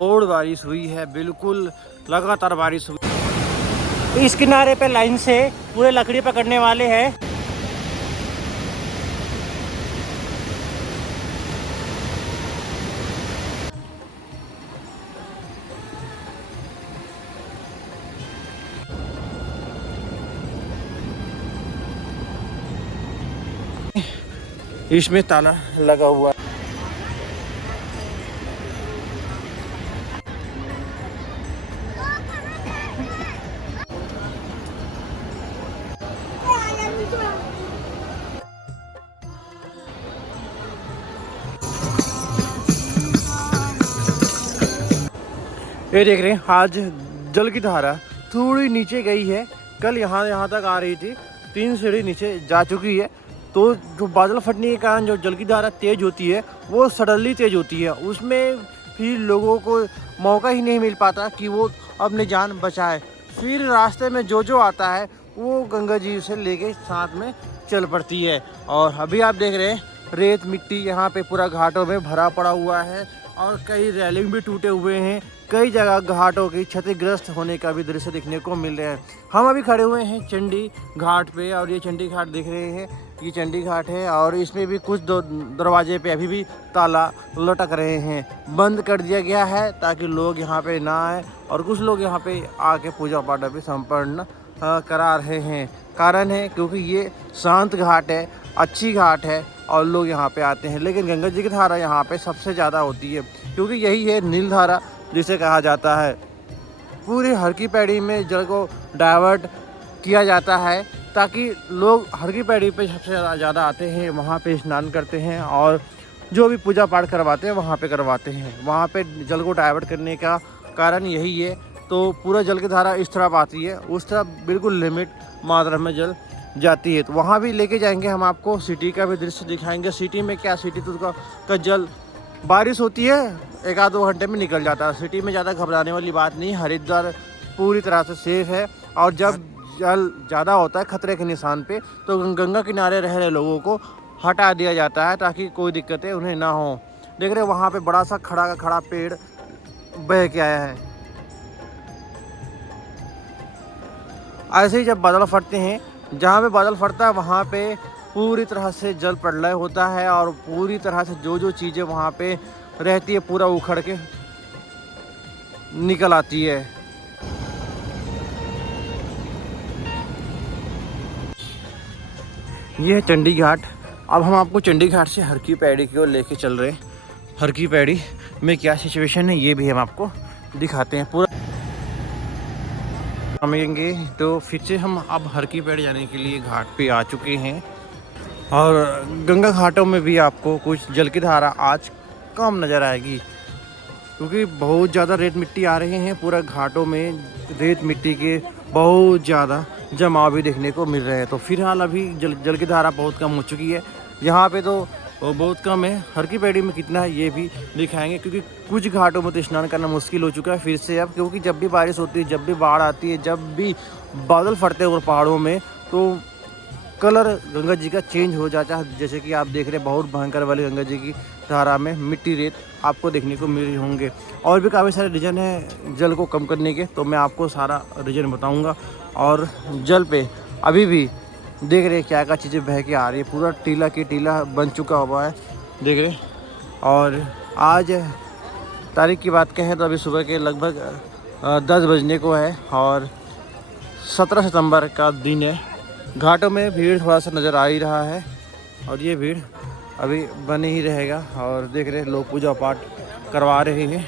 और बारिश हुई है, बिल्कुल लगातार बारिश हुई। इस किनारे पे लाइन से पूरे लकड़ी पकड़ने वाले हैं। इसमें ताला लगा हुआ है। ये देख रहे हैं, आज जल की धारा थोड़ी नीचे गई है। कल यहाँ तक आ रही थी, 3 सीढ़ी नीचे जा चुकी है। तो जो बादल फटने के कारण जो जल की धारा तेज होती है वो सडनली तेज होती है, उसमें फिर लोगों को मौका ही नहीं मिल पाता कि वो अपनी जान बचाए। फिर रास्ते में जो आता है वो गंगा जी से लेके साथ में चल पड़ती है। और अभी आप देख रहे हैं रेत मिट्टी यहाँ पे पूरा घाटों में भरा पड़ा हुआ है और कई रेलिंग भी टूटे हुए हैं। कई जगह घाटों की क्षतिग्रस्त होने का भी दृश्य देखने को मिल रहा है। हम अभी खड़े हुए हैं चंडी घाट पे और ये चंडी घाट देख रहे हैं, ये चंडी घाट है और इसमें भी कुछ दरवाजे पे अभी भी ताला लटक रहे हैं। बंद कर दिया गया है ताकि लोग यहाँ पे ना आए और कुछ लोग यहाँ पे आके पूजा पाठ भी संपन्न करा रहे हैं। कारण है क्योंकि ये शांत घाट है, अच्छी घाट है और लोग यहाँ पे आते हैं। लेकिन गंगा जी की धारा यहाँ पे सबसे ज़्यादा होती है क्योंकि यही है नील धारा जिसे कहा जाता है। पूरी हर की पैड़ी में जल को डाइवर्ट किया जाता है ताकि लोग हर की पैड़ी पे सबसे ज़्यादा आते हैं, वहाँ पे स्नान करते हैं और जो भी पूजा पाठ करवाते हैं वहाँ पे करवाते हैं। वहाँ पे जल को डाइवर्ट करने का कारण यही है। तो पूरा जल की धारा इस तरफ आती है, उस तरफ बिल्कुल लिमिट मात्रा में जल जाती है। तो वहाँ भी लेके जाएंगे हम आपको, सिटी का भी दृश्य दिखाएंगे। सिटी में क्या, सिटी तो का जल बारिश होती है 1-2 घंटे में निकल जाता है। सिटी में ज़्यादा घबराने वाली बात नहीं। हरिद्वार पूरी तरह से सेफ है और जब जल ज़्यादा होता है खतरे के निशान पे तो गंगा किनारे रह रहे लोगों को हटा दिया जाता है ताकि कोई दिक्कतें उन्हें ना हो। देख रहे वहाँ पे बड़ा सा खड़ा पेड़ बह के आया है। ऐसे ही जब बादल फटते हैं, जहाँ पे बादल फटता है वहाँ पे पूरी तरह से जल प्रलय होता है और पूरी तरह से जो चीज़ें वहाँ पे रहती है पूरा उखड़ के निकल आती है। ये है चंडी घाट। अब हम आपको चंडी घाट से हर की पैड़ी की ओर लेके चल रहे हैं। हर की पैड़ी में क्या सिचुएशन है ये भी हम आपको दिखाते हैं पूरा हमेंगे। तो फिर से हम अब हर की पैड़ी जाने के लिए घाट पे आ चुके हैं और गंगा घाटों में भी आपको कुछ जल की धारा आज कम नज़र आएगी क्योंकि बहुत ज़्यादा रेत मिट्टी आ रहे हैं। पूरा घाटों में रेत मिट्टी के बहुत ज़्यादा जमाव भी देखने को मिल रहे हैं। तो फिलहाल अभी जल की धारा बहुत कम हो चुकी है। यहाँ पे तो बहुत कम है। हर की पैड़ी में कितना है ये भी दिखाएंगे क्योंकि कुछ घाटों में तो स्नान करना मुश्किल हो चुका है फिर से अब, क्योंकि जब भी बारिश होती है, जब भी बाढ़ आती है, जब भी बादल फटते हैं और पहाड़ों में तो कलर गंगा जी का चेंज हो जाता है। जैसे कि आप देख रहे हैं बहुत भयंकर वाली गंगा जी की धारा में मिट्टी रेत आपको देखने को मिल रही होंगे। और भी काफ़ी सारे रीजन हैं जल को कम करने के, तो मैं आपको सारा रीजन बताऊंगा। और जल पे अभी भी देख रहे क्या क्या चीज़ें बह के आ रही है। पूरा टीला की टीला बन चुका हुआ है देख रहे। और आज तारीख की बात कहें तो अभी सुबह के लगभग 10 बजने को है और 17 सितंबर का दिन है। घाटों में भीड़ थोड़ा सा नज़र आ ही रहा है और ये भीड़ अभी बने ही रहेगा। और देख रहे लोग पूजा पाठ करवा रहे हैं।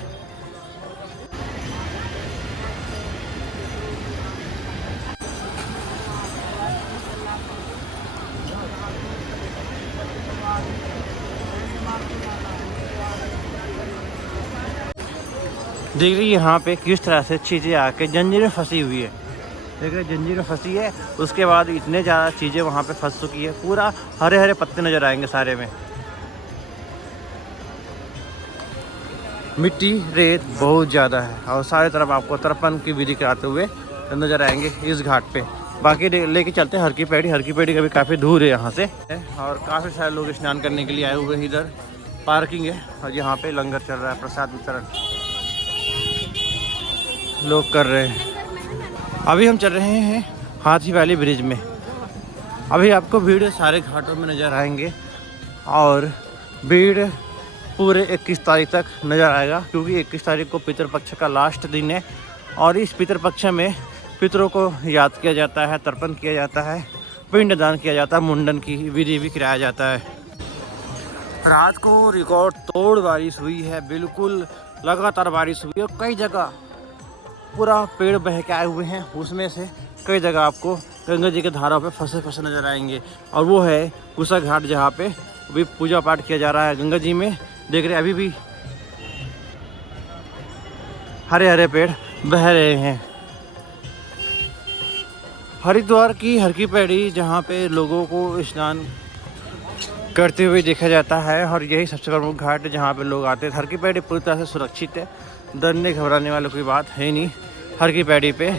देख रही यहाँ पे किस तरह से चीज़ें आके जंजीर में फंसी हुई है। देख रहे जंजीर में फंसी है, उसके बाद इतने ज़्यादा चीज़ें वहाँ पे फंस चुकी है। पूरा हरे हरे पत्ते नज़र आएंगे सारे में। मिट्टी रेत बहुत ज़्यादा है और सारे तरफ आपको तर्पण की विधि कराते हुए नज़र आएंगे इस घाट पे। बाकी लेके चलते हैं हर की पैड़ी। हर की पैड़ी का भी काफ़ी दूर है यहाँ से और काफ़ी सारे लोग स्नान करने के लिए आए हुए हैं। इधर पार्किंग है और यहाँ पे लंगर चल रहा है, प्रसाद वितरण। लोग कर रहे हैं। अभी हम चल रहे हैं हाथी वैली ब्रिज में। अभी आपको भीड़ सारे घाटों में नज़र आएंगे और भीड़ पूरे 21 तारीख तक नज़र आएगा, क्योंकि 21 तारीख को पितृपक्ष का लास्ट दिन है और इस पितृपक्ष में पितरों को याद किया जाता है, तर्पण किया जाता है, पिंडदान किया जाता है, मुंडन की विधि भी कराया जाता है। रात को रिकॉर्ड तोड़ बारिश हुई है, बिल्कुल लगातार बारिश हुई है। कई जगह पूरा पेड़ बह के आए हुए हैं, उसमें से कई जगह आपको गंगा जी के धाराओं पे फंसे फंसे नज़र आएंगे। और वो है कुसा घाट, जहाँ पे अभी पूजा पाठ किया जा रहा है गंगा जी में। देख रहे अभी भी हरे हरे पेड़ बह रहे हैं। हरिद्वार की हर की पैड़ी, जहाँ पे लोगों को स्नान करते हुए देखा जाता है, और यही सबसे प्रमुख घाट है जहाँ पे लोग आते हैं। हर की पैड़ी पूरी तरह से सुरक्षित है, डरने घबराने वाली कोई बात है नहीं हर की पैड़ी पे।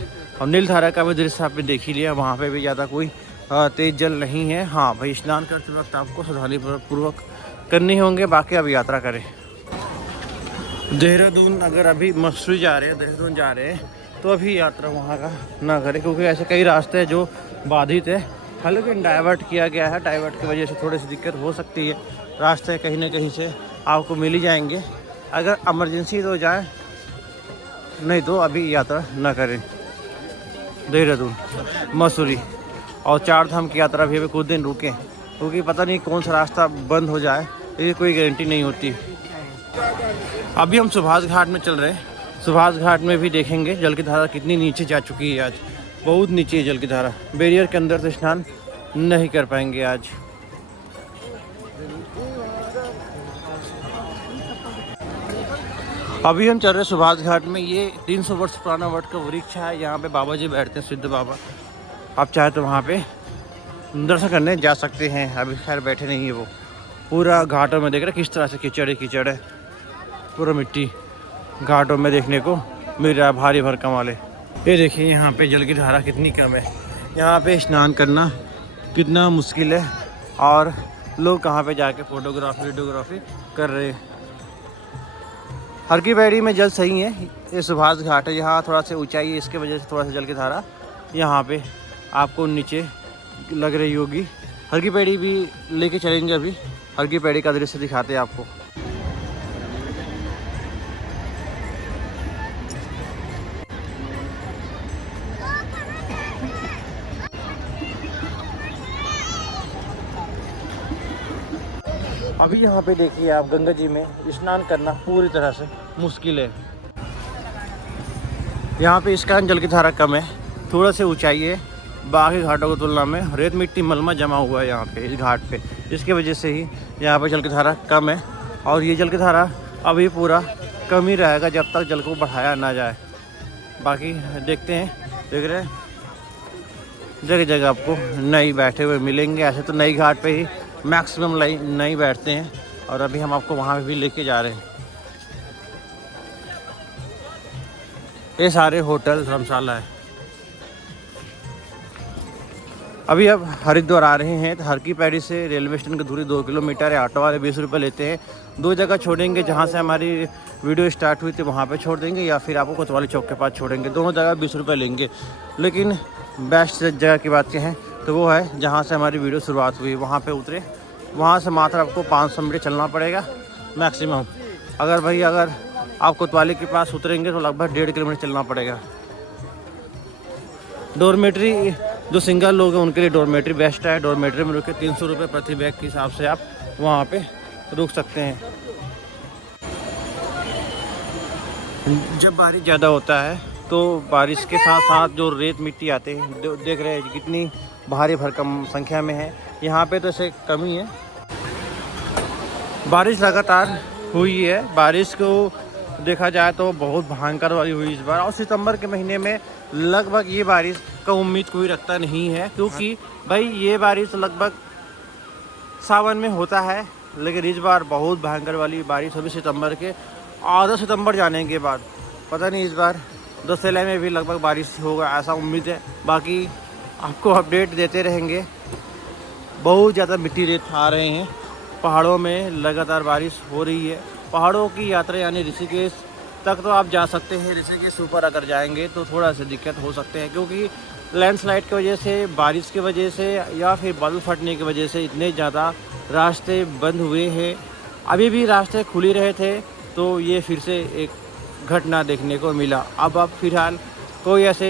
और नीलधारा का भी दृश्य आपने देख ही लिया, वहाँ पे भी ज़्यादा कोई तेज जल नहीं है। हाँ भाई, स्नान करते वक्त आपको सावधानीपूर्वक करने होंगे, बाकी अब यात्रा करें। देहरादून अगर अभी मसूरी जा रहे हैं, देहरादून जा रहे हैं, तो अभी यात्रा वहाँ का ना करें, क्योंकि ऐसे कई रास्ते हैं जो बाधित है। हालांकि डाइवर्ट किया गया है, डाइवर्ट की वजह से थोड़ी सी दिक्कत हो सकती है। रास्ते कहीं ना कहीं से आपको मिल ही जाएंगे, अगर इमरजेंसी तो जाए, नहीं तो अभी यात्रा ना करें। देहरादून, मसूरी और 4 धाम की यात्रा भी अभी कुछ दिन रुकें, क्योंकि पता नहीं कौन सा रास्ता बंद हो जाए, ये कोई गारंटी नहीं होती। अभी हम सुभाष घाट में चल रहे हैं। सुभाष घाट में भी देखेंगे जल की धारा कितनी नीचे जा चुकी है। आज बहुत नीचे है जल की धारा, बैरियर के अंदर से स्नान नहीं कर पाएंगे आज। अभी हम चल रहे सुभाष घाट में। ये 300 वर्ष पुराना वट का वृक्ष है, यहाँ पे बाबा जी बैठते हैं, सिद्ध बाबा। आप चाहे तो वहाँ पे दर्शन करने जा सकते हैं, अभी खैर बैठे नहीं है वो। पूरा घाटों में देख रहे किस तरह से कीचड़ कीचड़ है, पूरा मिट्टी घाटों में देखने को मिल रहा है, भारी भरकम वाले। ये देखिए यहाँ पे जल की धारा कितनी कम है, यहाँ पे स्नान करना कितना मुश्किल है, और लोग कहाँ पे जाके फ़ोटोग्राफी वीडियोग्राफी कर रहे हैं। हर की पैड़ी में जल सही है, ये सुभाष घाट है, यहाँ थोड़ा सा ऊंचाई है, इसके वजह से थोड़ा सा जल की धारा यहाँ पे आपको नीचे लग रही होगी। हर की पैड़ी भी लेके चलेंगे, अभी हर की पैड़ी का दृश्य दिखाते हैं आपको। अभी यहाँ पे देखिए आप, गंगा जी में स्नान करना पूरी तरह से मुश्किल है। यहाँ पे इसका जल की धारा कम है, थोड़ा सा ऊंचाई है, बाकी घाटों की तुलना में रेत मिट्टी मलमा जमा हुआ है यहाँ पे इस घाट पे, इसके वजह से ही यहाँ पे जल की धारा कम है। और ये जल की धारा अभी पूरा कम ही रहेगा जब तक जल को बढ़ाया ना जाए। बाकी देखते हैं, देख रहे हैं जगह जगह आपको नई बैठे हुए मिलेंगे। ऐसे तो नई घाट पे ही मैक्सिमम नई बैठते हैं, और अभी हम आपको वहाँ भी लेके जा रहे हैं। ये सारे होटल धर्मशाला है। अभी अब हरिद्वार आ रहे हैं, तो हर की पैड़ी से रेलवे स्टेशन की दूरी 2 किलोमीटर है। ऑटो वाले 20 रुपये लेते हैं। 2 जगह छोड़ेंगे, जहाँ से हमारी वीडियो स्टार्ट हुई थी वहाँ पे छोड़ देंगे, या फिर आपको कोतवाली चौक के पास छोड़ेंगे। दोनों जगह 20 रुपये लेंगे, लेकिन बेस्ट जगह की बात कहें तो वो है जहाँ से हमारी वीडियो शुरुआत हुई, वहाँ पे उतरे। वहाँ से मात्र आपको 500 मीटर चलना पड़ेगा मैक्सिमम। अगर आप कोतवाली के पास उतरेंगे तो लगभग 1.5 किलोमीटर चलना पड़ेगा। डॉर्मेट्री जो सिंगल लोग हैं उनके लिए डॉर्मेट्री बेस्ट है। डॉर्मेट्री में रुक के 300 रुपये प्रति बैग के हिसाब से आप वहाँ पे रुक सकते हैं। जब बारिश ज़्यादा होता है तो बारिश के साथ साथ जो रेत मिट्टी आते हैं, देख रहे हैं कितनी भारी भरकम संख्या में है। यहाँ पे तो ऐसे कमी है, बारिश लगातार हुई है। बारिश को देखा जाए तो बहुत भयंकर वाली हुई इस बार, और सितंबर के महीने में लगभग ये बारिश का उम्मीद कोई रखता नहीं है, क्योंकि भाई ये बारिश लगभग सावन में होता है, लेकिन इस बार बहुत भयंकर वाली बारिश होगी सितंबर के आधा सितंबर जाने के बाद। पता नहीं इस बार दशहरा में भी लगभग बारिश होगा, ऐसा उम्मीद है। बाकी आपको अपडेट देते रहेंगे। बहुत ज़्यादा मिट्टी रेत आ रहे हैं, पहाड़ों में लगातार बारिश हो रही है। पहाड़ों की यात्रा यानी ऋषिकेश तक तो आप जा सकते हैं। ऋषिकेश ऊपर अगर जाएंगे तो थोड़ा सा दिक्कत हो सकते हैं, क्योंकि लैंडस्लाइड की वजह से, बारिश की वजह से या फिर बादल फटने की वजह से इतने ज़्यादा रास्ते बंद हुए हैं। अभी भी रास्ते खुले रहे थे तो ये फिर से एक घटना देखने को मिला। अब फिलहाल कोई ऐसे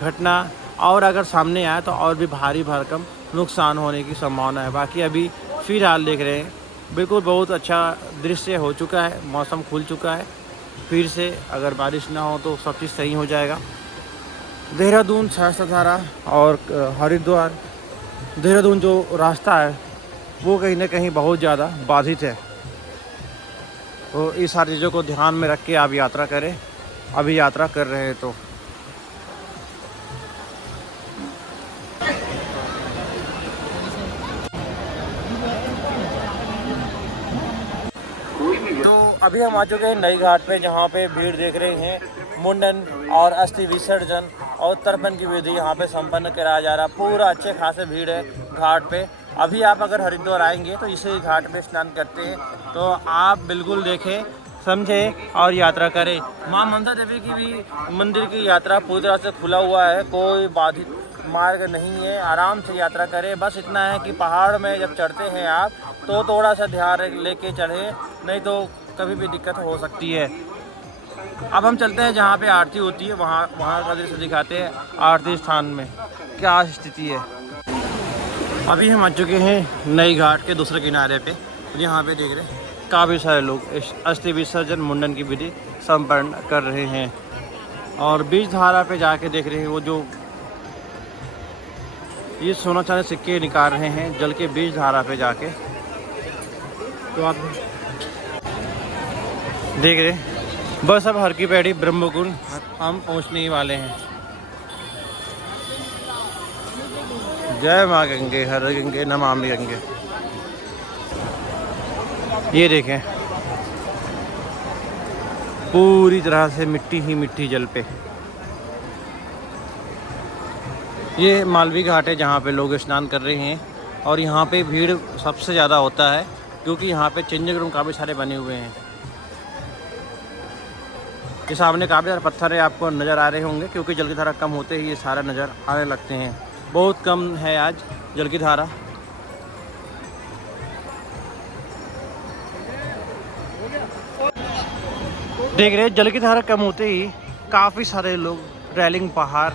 घटना और अगर सामने आए तो और भी भारी भरकम नुकसान होने की संभावना है। बाकी अभी फिलहाल देख रहे हैं बिल्कुल बहुत अच्छा दृश्य हो चुका है, मौसम खुल चुका है। फिर से अगर बारिश ना हो तो सब चीज़ सही हो जाएगा। देहरादून, सहस्त्रधारा और हरिद्वार, देहरादून जो रास्ता है वो कहीं ना कहीं बहुत ज़्यादा बाधित है। तो इस सारी चीज़ों को ध्यान में रख के आप यात्रा करें, अभी यात्रा कर रहे हैं तो। अभी हम आ चुके हैं नई घाट पे, जहाँ पे भीड़ देख रहे हैं। मुंडन और अस्थि विसर्जन और तर्पण की विधि यहाँ पे संपन्न कराया जा रहा है। पूरा अच्छे खासे भीड़ है घाट पे। अभी आप अगर हरिद्वार आएंगे तो इसी घाट पे स्नान करते हैं, तो आप बिल्कुल देखें, समझें और यात्रा करें। माँ ममता देवी की भी मंदिर की यात्रा पूरी तरह से खुला हुआ है, कोई बाधित मार्ग नहीं है, आराम से यात्रा करें। बस इतना है कि पहाड़ में जब चढ़ते हैं आप तो थोड़ा सा ध्यान लेके चढ़ें, नहीं तो कभी भी दिक्कत हो सकती है। अब हम चलते हैं जहाँ पे आरती होती है, वहाँ का दृश्य दिखाते हैं। आरती स्थान में क्या स्थिति है। अभी हम आ चुके हैं नई घाट के दूसरे किनारे पे, यहाँ पे देख रहे हैं काफ़ी सारे लोग अस्थि विसर्जन मुंडन की विधि संपन्न कर रहे हैं। और बीच धारा पे जाके देख रहे हैं वो जो ये सोना चांदी सिक्के निकाल रहे हैं जल के बीच धारा पे जाके। तो आप देख रहे हैं बस अब हर की पैड़ी ब्रह्मकुंड हम पहुंचने ही वाले हैं। जय माँ गंगे, हर गंगे नमामि गंगे। ये देखें पूरी तरह से मिट्टी ही मिट्टी जल पे। ये मालवी घाट है जहाँ पे लोग स्नान कर रहे हैं, और यहाँ पे भीड़ सबसे ज़्यादा होता है क्योंकि यहाँ पे चेंजिंग रूम काफ़ी सारे बने हुए हैं। ये सामने काफ़ी सारे पत्थर है, आपको नज़र आ रहे होंगे, क्योंकि जल की धारा कम होते ही ये सारा नज़र आने लगते हैं। बहुत कम है आज जल की धारा। देख रहे हैं जल की धारा कम होते ही काफ़ी सारे लोग रैलिंग पहाड़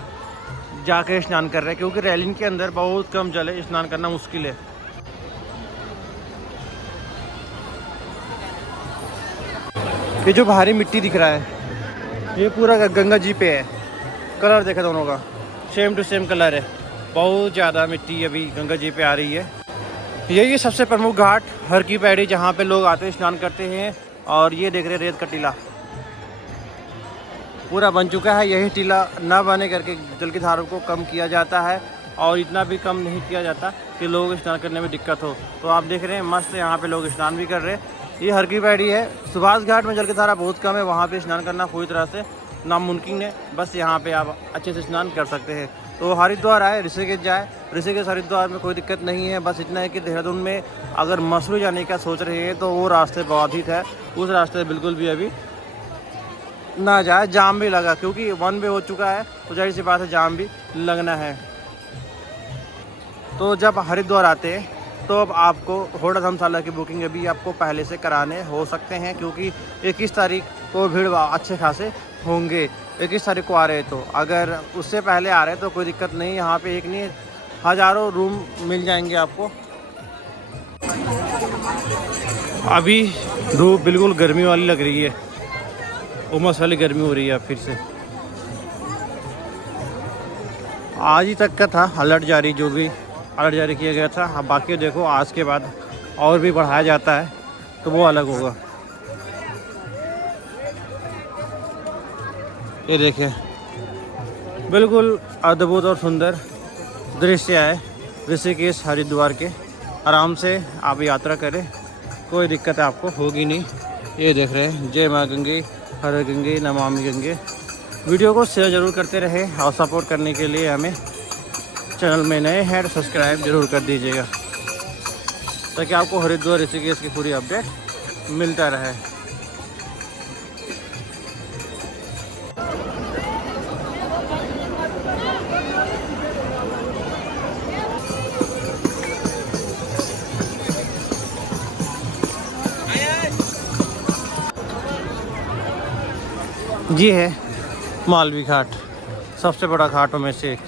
जाके स्नान कर रहे हैं, क्योंकि रैलिंग के अंदर बहुत कम जल है, स्नान करना मुश्किल है। ये जो भारी मिट्टी दिख रहा है ये पूरा गंगा जी पे है। कलर देखा दोनों का सेम टू सेम कलर है। बहुत ज़्यादा मिट्टी अभी गंगा जी पे आ रही है। यही सबसे प्रमुख घाट हर की पैड़ी, जहाँ पे लोग आते स्नान करते हैं। और ये देख रहे रेत का टीला पूरा बन चुका है। यही टीला ना बने करके जल की धारा को कम किया जाता है, और इतना भी कम नहीं किया जाता कि लोग स्नान करने में दिक्कत हो। तो आप देख रहे हैं मस्त यहाँ पे लोग स्नान भी कर रहे हैं। ये हर की पैड़ी है। सुभाष घाट में जल की धारा बहुत कम है, वहाँ पे स्नान करना पूरी तरह से नामुमकिन है। बस यहाँ पे आप अच्छे से स्नान कर सकते हैं। तो हरिद्वार आए, ऋषिकेश जाए, ऋषिकेश हरिद्वार में कोई दिक्कत नहीं है। बस इतना है कि देहरादून में अगर मसूरी जाने का सोच रहे हैं तो वो रास्ते बाधित है, उस रास्ते बिल्कुल भी अभी ना जाए। जाम भी लगा, क्योंकि वन वे हो चुका है तो जाहिर सी बात है जाम भी लगना है। तो जब हरिद्वार आते हैं तो अब आपको होटल धर्मशाला की बुकिंग अभी आपको पहले से कराने हो सकते हैं, क्योंकि 21 तारीख को भीड़ अच्छे खासे होंगे। 21 तारीख को आ रहे हैं, तो अगर उससे पहले आ रहे हैं तो कोई दिक्कत नहीं। यहाँ पे एक नहीं हज़ारों रूम मिल जाएंगे आपको। अभी धूप बिल्कुल गर्मी वाली लग रही है, उमस वाली गर्मी हो रही है फिर से। आज ही तक का था अलर्ट जारी, जो भी अलर्ट जारी किया गया था। अब बाकी देखो आज के बाद और भी बढ़ाया जाता है तो वो अलग होगा। ये देखिए बिल्कुल अद्भुत और सुंदर दृश्य है ऋषिकेश हरिद्वार के। आराम से आप यात्रा करें, कोई दिक्कत आपको होगी नहीं। ये देख रहे हैं जय माँ गंगे, हर गंगे नमामि गंगे। वीडियो को शेयर ज़रूर करते रहे, और सपोर्ट करने के लिए हमें चैनल में नए हैं तो सब्सक्राइब जरूर कर दीजिएगा, ताकि आपको हरिद्वार ऋषिकेश की पूरी अपडेट मिलता रहे। ये है मालवी घाट, सबसे बड़ा घाटों में से एक।